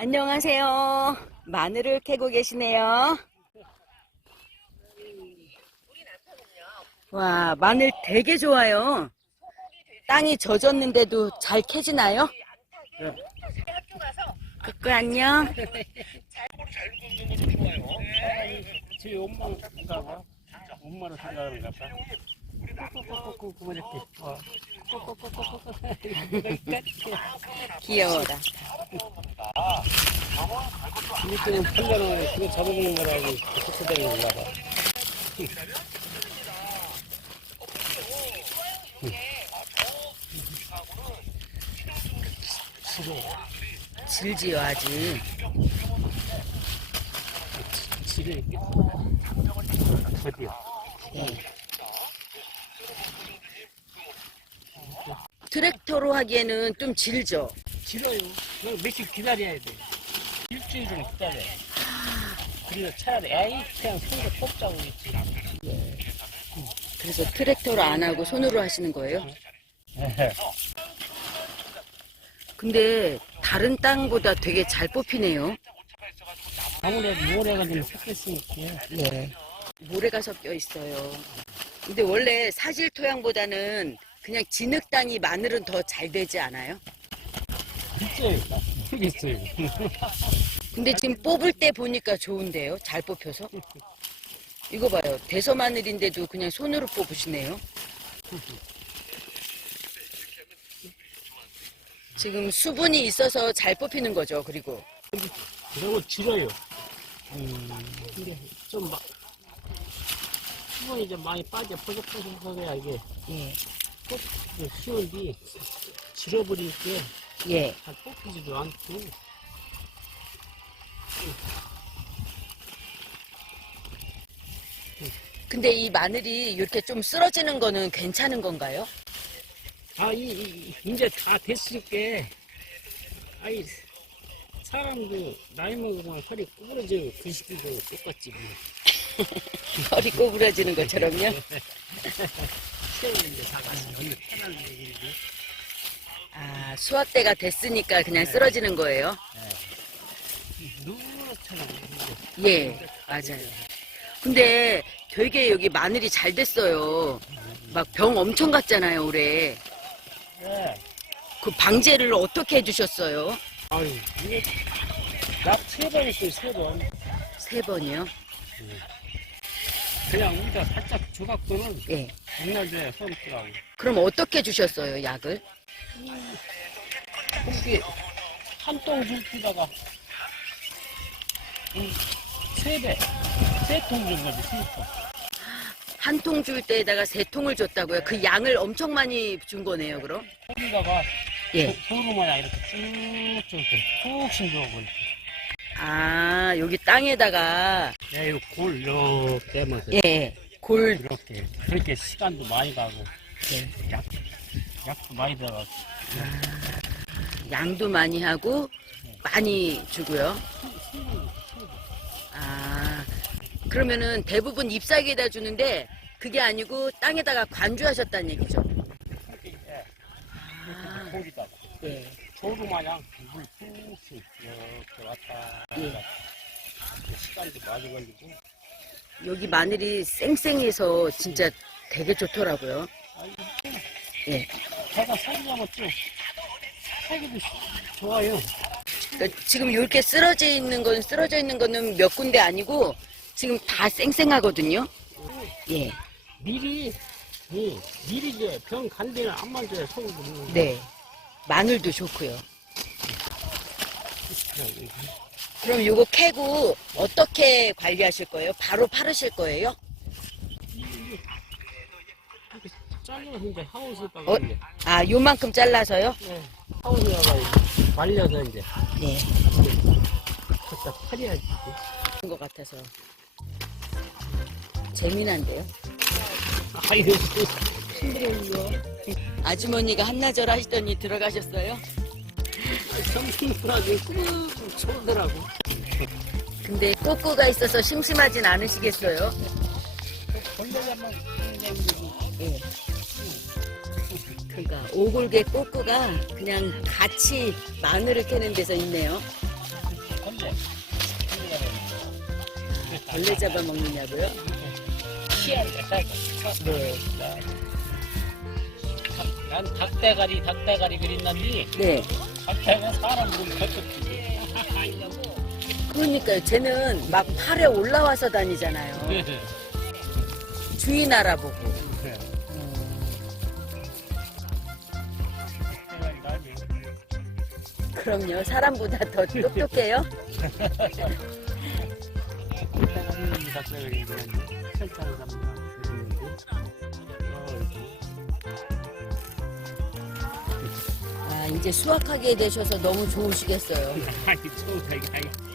안녕하세요. 마늘을 캐고 계시네요. 와, 마늘 되게 좋아요. 땅이 젖었는데도 잘 캐지나요? 꾸꾸 안녕. 제 엄마가 엄마를 생각하는 것 같다. 귀여워라. 이때는 풀려나 그거 잡아먹는 거라고 되는 건가 봐. 질지요, 아직. 집에 어디요? 트랙터로 하기에는 좀 질죠. 길어요. 며칠 기다려야 돼. 일주일 정도 기다려. 그리고 차라리 에이 그냥 손으로 뽑자고 있지. 그래서 트랙터로 안 하고 손으로 하시는 거예요? 근데 다른 땅보다 되게 잘 뽑히네요. 아무래도 모래가 좀 섞였으니까. 네. 모래가 섞여 있어요. 근데 원래 사질 토양보다는 그냥 진흙 땅이 마늘은 더 잘 되지 않아요? 있 어요. 있어요. 근데 지금 뽑을 때 보니까 좋은데요? 잘 뽑혀서? 이거 봐요. 대서 마늘인데도 그냥 손으로 뽑으시네요. 지금 수분이 있어서 잘 뽑히는 거죠, 그리고. 그리고 줄어요. 근데 좀 막, 수분이 좀 많이 빠져 퍼석퍼석해야 이게 예. 꼭 쉬운데 질어버리니까 예. 잘 뽑히지도 않고. 근데 이 마늘이 이렇게 좀 쓰러지는 거는 괜찮은 건가요? 아, 이, 이, 이제 다 됐으니까, 아이, 사람도 나이 먹으면 허리 구부러져 그 시기도 똑같지. 뭐. 허리 꼬부러지는 것처럼요? 세우는데 사가서 너무 편한 얘기지. 아, 수확 때가 됐으니까 그냥 쓰러지는 거예요? 누렇잖아. 예, 맞아요. 근데 되게 여기 마늘이 잘 됐어요. 막 병 엄청 갔잖아요, 올해. 네. 그 방제를 어떻게 해주셨어요? 아유, 이게 약세번 했어요, 세 번. 세 번이요? 그냥 우리가 살짝 조각도는 예. 옛날에 써먹더라고. 그럼 어떻게 주셨어요, 약을? 그렇게 한통 줄기다가 음, 세 배, 세통 준 거지, 세 통. 한 통 줄 때에다가 세 통을 줬다고요? 그 양을 엄청 많이 준 거네요, 그럼? 거기다가 예. 도루 모양 이렇게 쭉쭉 푹 심겨버려. 아, 여기 땅에다가, 야, 이거 골 이렇게 하면서 예, 골, 이렇게 그렇게 시간도 많이 가고 예. 약, 약도 많이 들어가고 양도 많이 하고, 많이 주고요. 아, 그러면은 대부분 잎사귀에다 주는데, 그게 아니고 땅에다가 관주하셨다는 얘기죠? 아, 골이다가 예. 도루 마냥 물푹 이렇게 왔다 예. 갔다 시간도 많이 걸리고 여기 마늘이 쌩쌩해서 진짜 되게 좋더라고요. 아이고 예. 제가 살려면 좀 살기도 좋아요. 그러니까 지금 이렇게 쓰러져 있는 건 쓰러져 있는 거는 몇 군데 아니고 지금 다 쌩쌩하거든요. 예. 미리 예, 미리 이제 병 간데는 안 만져야 속으로 네. 마늘도 좋고요. 그럼 요거 캐고 어떻게 관리하실 거예요? 바로 파르실 거예요? 이렇게 잘라서 이제 하우스에다가 어? 이제 아, 요만큼 잘라서요? 네, 하우스에다가 이제 말려서 이제 네. 갖다 팔아야지. 그런 것 같아서. 재미난데요? 아이고 힘들어요. 아주머니가 한나절 하시더니 들어가셨어요? 정신ful하게 꾹 쏘더라고. 근데 꼬꼬가 있어서 심심하진 않으시겠어요? 벌레가만 예. 그러니까 오골개 꼬꼬가 그냥 같이 마늘을 캐는 데서 있네요. 벌레. 벌레 잡아먹느냐고요? 네. 난 닭대가리, 닭대가리 그린다니 네. 닭대가 사람 몸. 아니냐고. 그러니까요. 쟤는 막 팔에 올라와서 다니잖아요. 주인 알아보고. 그 럼요. 사람보다 더 똑똑해요. 아, 이제 수확하게 되셔서 너무 좋으시겠어요. 아니, 좋다, 이거.